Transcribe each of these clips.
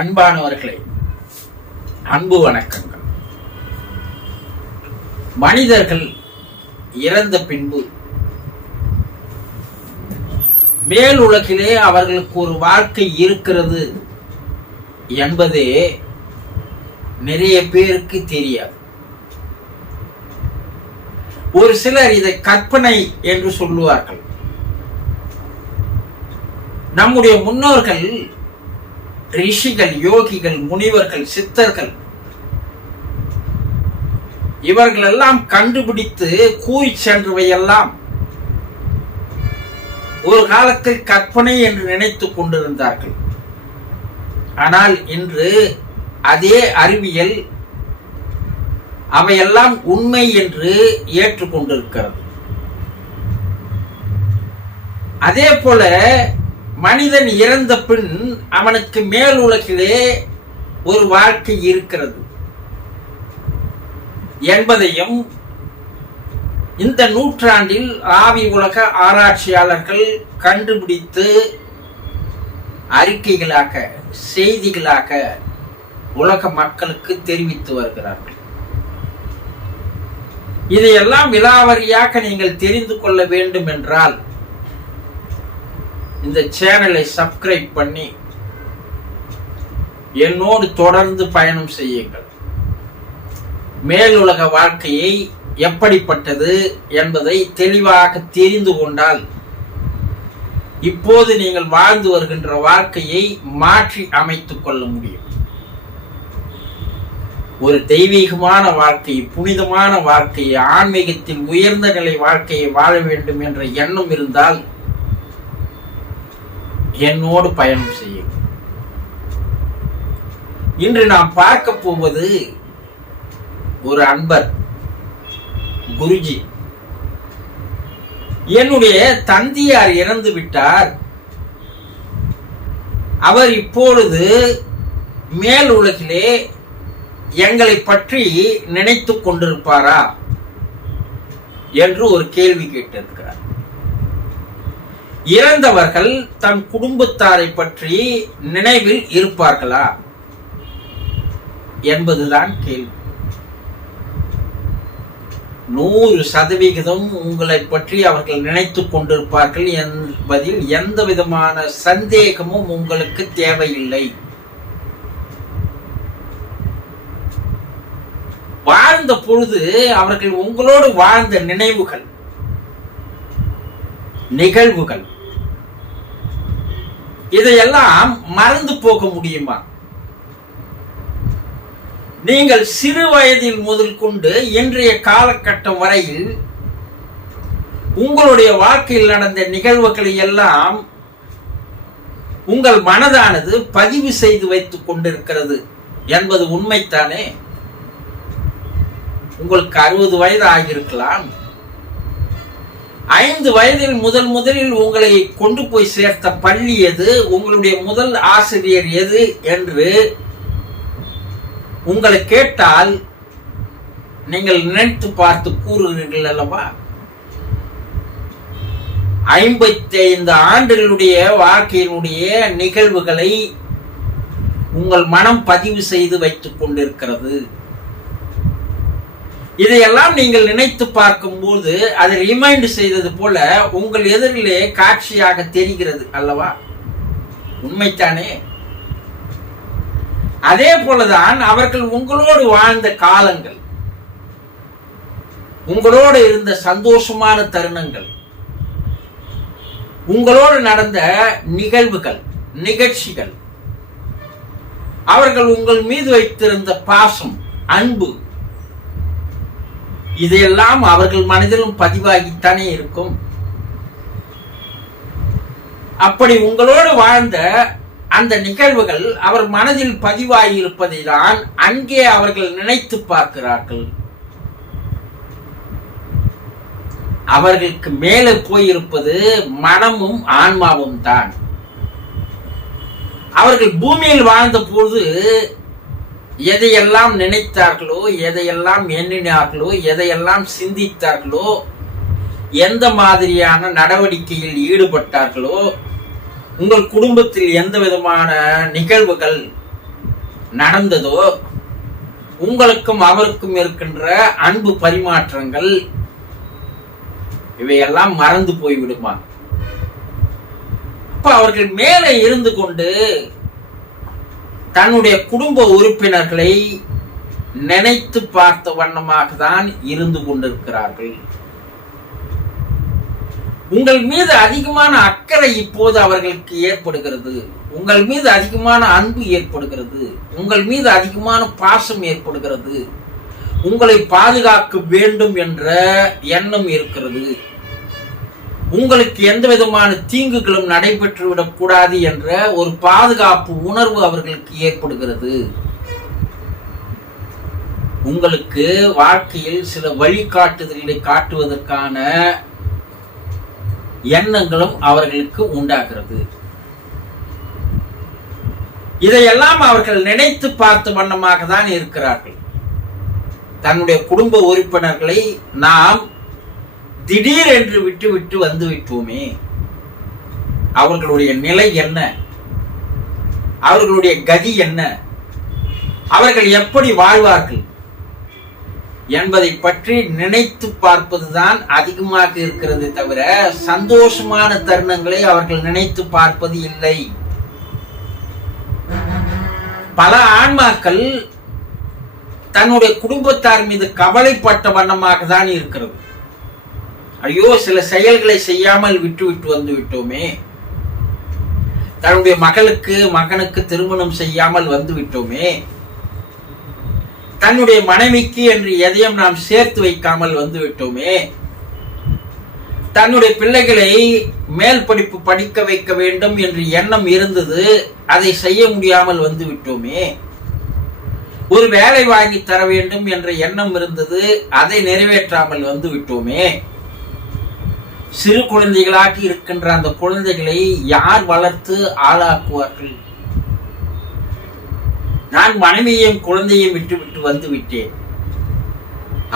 அன்பானவர்களே, அன்பு வணக்கங்கள். மனிதர்கள் இறந்த பின்பு மேல் உலகிலே அவர்களுக்கு ஒரு வாழ்க்கை இருக்கிறது என்பதே நிறைய பேருக்கு தெரியாது. ஒரு சிலர் இதை கற்பனை என்று சொல்லுவார்கள். நம்முடைய முன்னோர்கள், ரிஷிகள், யோகிகள், முனிவர்கள், சித்தர்கள் இவர்களெல்லாம் கண்டுபிடித்து கூறி சென்றவையெல்லாம் ஒரு காலத்தில் கற்பனை என்று நினைத்துக் கொண்டிருந்தார்கள். ஆனால் இன்று அதே அறிவியல் அவையெல்லாம் உண்மை என்று ஏற்றுக்கொண்டிருக்கிறது. அதே போல மனிதன் இறந்த பின் அவனுக்கு மேல் உலகிலே ஒரு வாழ்க்கை இருக்கிறது என்பதையும் இந்த நூற்றாண்டில் ஆவி உலக ஆராய்ச்சியாளர்கள் கண்டுபிடித்து அறிக்கைகளாக, செய்திகளாக உலக மக்களுக்கு தெரிவித்து வருகிறார்கள். இதையெல்லாம் விலாவரியாக நீங்கள் தெரிந்து கொள்ள வேண்டும் என்றால் இந்த சேனலை சப்ஸ்கிரைப் பண்ணி என்னோடு தொடர்ந்து பயணம் செய்யுங்கள். மேலுலக வாழ்க்கையை எப்படிப்பட்டது என்பதை தெளிவாக தெரிந்து கொண்டால் இப்போது நீங்கள் வாழ்ந்து வருகின்ற வாழ்க்கையை மாற்றி அமைத்துக் கொள்ள முடியும். ஒரு தெய்வீகமான வாழ்க்கையை, புனிதமான வாழ்க்கையை, ஆன்மீகத்தில் உயர்ந்த நிலை வாழ்க்கையை வாழ வேண்டும் என்ற எண்ணம் இருந்தால் என்னோடு பயணம் செய்யும். இன்று நாம் பார்க்க போவது ஒரு அன்பர், குருஜி. என்னுடைய தந்தையார் இறந்து விட்டார். அவர் இப்பொழுது மேல் உலகிலே எங்களை பற்றி நினைத்துக் கொண்டிருப்பாரா என்று ஒரு கேள்வி கேட்டிருக்கிறார். இறந்தவர்கள் தம் குடும்பத்தாரை பற்றி நினைவில் இருப்பார்களா என்பதுதான் கேள்வி. 100% உங்களை பற்றி அவர்கள் நினைத்துக் கொண்டிருப்பார்கள் என்பதில் எந்த விதமான சந்தேகமும் உங்களுக்கு தேவையில்லை. வாழ்ந்த பொழுது அவர்கள் உங்களோடு வாழ்ந்த நினைவுகள், நிகழ்வுகள், இதையெல்லாம் மறந்து போக முடியுமா? நீங்கள் சிறு வயதில் முதல் கொண்டு இன்றைய காலகட்டம் வரையில் உங்களுடைய வாழ்க்கையில் நடந்த நிகழ்வுகளை எல்லாம் உங்கள் மனதானது பதிவு செய்து வைத்துக் கொண்டிருக்கிறது என்பது உண்மைத்தானே? உங்களுக்கு 60 வயது ஆகியிருக்கலாம். 5 வயதில் முதலில் உங்களை கொண்டு போய் சேர்த்த பள்ளி எது, உங்களுடைய முதல் ஆசிரியர் எது என்று உங்களை கேட்டால் நீங்கள் நினைத்து பார்த்து கூறுகிறீர்கள் அல்லவா? 55 ஆண்டுகளுடைய வாழ்க்கையினுடைய நிகழ்வுகளை உங்கள் மனம் பதிவு செய்து வைத்துக் கொண்டிருக்கிறது. இதையெல்லாம் நீங்கள் நினைத்து பார்க்கும்போது அதை ரிமைண்ட் செய்தது போல உங்கள் எதிரிலே காட்சியாக தெரிகிறது அல்லவா? உண்மைத்தானே? அதே போலதான் அவர்கள் உங்களோடு வாழ்ந்த காலங்கள், உங்களோடு இருந்த சந்தோஷமான தருணங்கள், உங்களோடு நடந்த நிகழ்வுகள், நிகழ்ச்சிகள், அவர்கள் உங்கள் மீது வைத்திருந்த பாசம், அன்பு, இதையெல்லாம் அவர்கள் மனதிலும் பதிவாகித்தானே இருக்கும். அப்படி உங்களோடு வாழ்ந்த அந்த நிகழ்வுகள் அவர் மனதில் பதிவாகி இருப்பதை தான் அங்கே அவர்கள் நினைத்து பார்க்கிறார்கள். அவர்களுக்கு மேலே போயிருப்பது மனமும் ஆன்மாவும் தான். அவர்கள் பூமியில் வாழ்ந்த போது எதையெல்லாம் நினைத்தார்களோ, எதையெல்லாம் எண்ணினார்களோ, எதையெல்லாம் சிந்தித்தார்களோ, எந்த மாதிரியான நடவடிக்கையில் ஈடுபட்டார்களோ, உங்கள் குடும்பத்தில் எந்த விதமான நிகழ்வுகள் நடந்ததோ, உங்களுக்கும் அவருக்கும் இருக்கின்ற அன்பு பரிமாற்றங்கள் இவையெல்லாம் மறந்து போய்விடுமா? அப்ப அவர்கள் மேலே இருந்து கொண்டு தன்னுடைய குடும்ப உறுப்பினர்களை நினைத்து பார்த்த வண்ணமாக தான் இருந்து கொண்டிருக்கிறார்கள். உங்கள் மீது அதிகமான அக்கறை இப்போது அவர்களுக்கு ஏற்படுகிறது. உங்கள் மீது அதிகமான அன்பு ஏற்படுகிறது. உங்கள் மீது அதிகமான பாசம் ஏற்படுகிறது. உங்களை பாதுகாக்க வேண்டும் என்ற எண்ணம் இருக்கிறது. உங்களுக்கு எந்த விதமான தீங்குகளும் நடைபெற்றுவிடக் கூடாது என்ற ஒரு பாதுகாப்பு உணர்வு அவர்களுக்கு ஏற்படுகிறது. உங்களுக்கு வாழ்க்கையில் சில வழிகாட்டுதல்களை காட்டுவதற்கான எண்ணங்களும் அவர்களுக்கு உண்டாகிறது. இதையெல்லாம் அவர்கள் நினைத்து பார்த்த வண்ணமாக தான் இருக்கிறார்கள். தன்னுடைய குடும்ப உறுப்பினர்களை நாம் திடீரென்று விட்டு விட்டு வந்து விட்டோமே, அவர்களுடைய நிலை என்ன, அவர்களுடைய கதி என்ன, அவர்கள் எப்படி வாழ்வார்கள் என்பதை பற்றி நினைத்து பார்ப்பதுதான் அதிகமாக இருக்கிறது தவிர சந்தோஷமான தருணங்களை அவர்கள் நினைத்து பார்ப்பது இல்லை. பல ஆன்மாக்கள் தன்னுடைய குடும்பத்தார் மீது கவலைப்பட்ட வண்ணமாக தான் இருக்கிறது. ஐயோ, சில செயல்களை செய்யாமல் விட்டு விட்டு வந்து விட்டோமே, தன்னுடைய மகனுக்கு திருமணம் செய்யாமல் வந்து விட்டோமே, தன்னுடைய மனைவிக்கு என்று எதையும் நாம் சேர்த்து வைக்காமல் வந்து விட்டோமே, தன்னுடைய பிள்ளைகளை மேல் படிப்பு படிக்க வைக்க வேண்டும் என்று எண்ணம் இருந்தது, அதை செய்ய முடியாமல் வந்து விட்டோமே, ஒரு வேலை வாங்கி தர வேண்டும் என்ற எண்ணம் இருந்தது, அதை நிறைவேற்றாமல் வந்து விட்டோமே, சிறு குழந்தைகளாக இருக்கின்ற அந்த குழந்தைகளை யார் வளர்த்து ஆளாக்குவார்கள்? நான் மனைவியையும் குழந்தையும் விட்டு விட்டு வந்து விட்டேன்.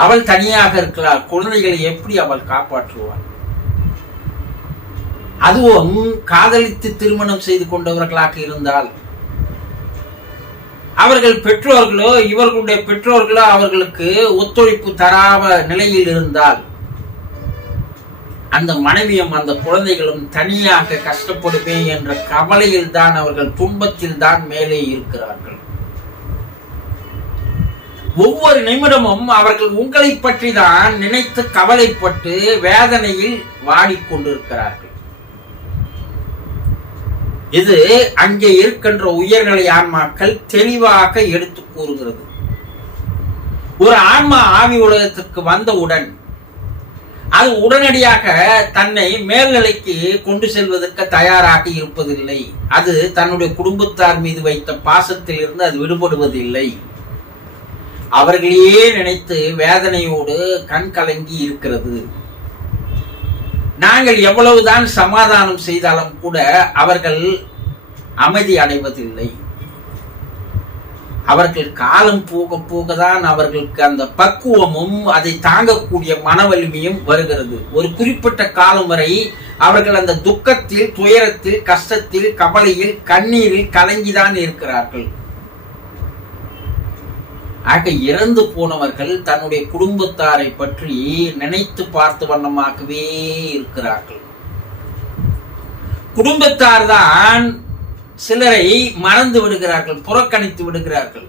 அவள் தனியாக இருக்கிறாள். குழந்தைகளை எப்படி அவள் காப்பாற்றுவாள்? அதுவும் காதலித்து திருமணம் செய்து கொண்டவர்களாக இருந்தால் அவர்கள் பெற்றோர்களோ இவர்களுடைய பெற்றோர்களோ அவர்களுக்கு ஒத்துழைப்பு தராம நிலையில் இருந்தால் அந்த மனைவியும் அந்த குழந்தைகளும் தனியாக கஷ்டப்படுமே என்ற கவலையில் தான், அவர்கள் துன்பத்தில் தான் மேலே இருக்கிறார்கள். ஒவ்வொரு நிமிடமும் அவர்கள் உங்களை பற்றி தான் நினைத்து கவலைப்பட்டு வேதனையில் வாடிக்கொண்டிருக்கிறார்கள். இது அங்கே இருக்கின்ற உயர்நிலை ஆன்மாக்கள் தெளிவாக எடுத்து கூறுகிறது. ஒரு ஆன்மா ஆவி உலகத்திற்கு வந்தவுடன் அது உடனடியாக தன்னை மேல்நிலைக்கு கொண்டு செல்வதற்கு தயாராக இருப்பதில்லை. அது தன்னுடைய குடும்பத்தார் மீது வைத்த பாசத்தில் இருந்து அது விடுபடுவதில்லை. அவர்களையே நினைத்து வேதனையோடு கண் கலங்கி இருக்கிறது. நாங்கள் எவ்வளவுதான் சமாதானம் செய்தாலும் கூட அவர்கள் அமைதி அடைவதில்லை. அவர்கள் காலம் போக போகதான் அவர்களுக்கு அந்த பக்குவமும் அதை தாங்கக்கூடிய மன வலிமையும் வருகிறது. ஒரு குறிப்பிட்ட காலம் வரை அவர்கள் அந்த துக்கத்தில், துயரத்தில், கஷ்டத்தில், கவலையில், கண்ணீரில் கலங்கிதான் இருக்கிறார்கள். ஆக இறந்து போனவர்கள் தன்னுடைய குடும்பத்தாரை பற்றி நினைத்து பார்த்த வண்ணமாகவே இருக்கிறார்கள். குடும்பத்தார் தான் சிலரை மறந்து விடுகிறார்கள், புறக்கணித்து விடுகிறார்கள்.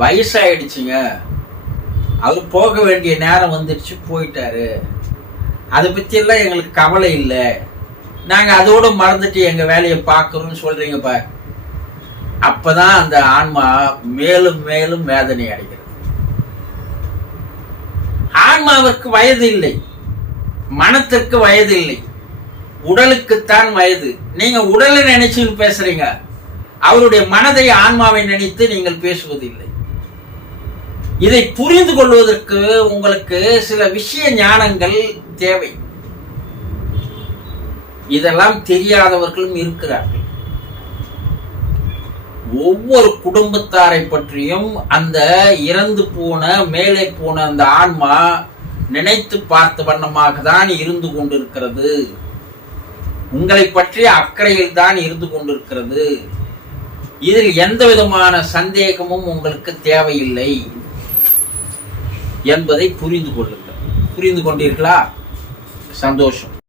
வயசாயிடுச்சுங்க, அவர் போக வேண்டிய நேரம் வந்துடுச்சு, போயிட்டாரு, அதை பத்தி எல்லாம் எங்களுக்கு கவலை இல்லை, நாங்க அதோட மறந்துட்டு எங்க வேலையை பார்க்கிறோம்னு சொல்றீங்கப்பா. அப்பதான் அந்த ஆன்மா மேலும் மேலும் வேதனை அடைகிறது. ஆன்மாவிற்கு வயது இல்லை, மனத்திற்கு வயது இல்லை, உடலுக்குத்தான் வயது. நீங்க உடலை நினைச்சு பேசுறீங்க, அவருடைய மனதை, ஆன்மாவை நினைத்து நீங்கள் பேசுவதில்லை. இதை புரிந்து கொள்வதற்கு உங்களுக்கு சில விஷய ஞானங்கள் தேவை. இதெல்லாம் தெரியாதவர்களும் இருக்கிறார்கள். ஒவ்வொரு குடும்பத்தாரை பற்றியும் அந்த இறந்து போன, மேலே போன அந்த ஆன்மா நினைத்து பார்த்த வண்ணமாக தான் இருந்து கொண்டிருக்கிறது. உங்களை பற்றிய அக்கறையில் தான் இருந்து கொண்டிருக்கிறது. இதில் எந்த விதமான சந்தேகமும் உங்களுக்கு தேவையில்லை என்பதை புரிந்து கொள்ளுங்கள். புரிந்து கொண்டீர்களா? சந்தோஷம்.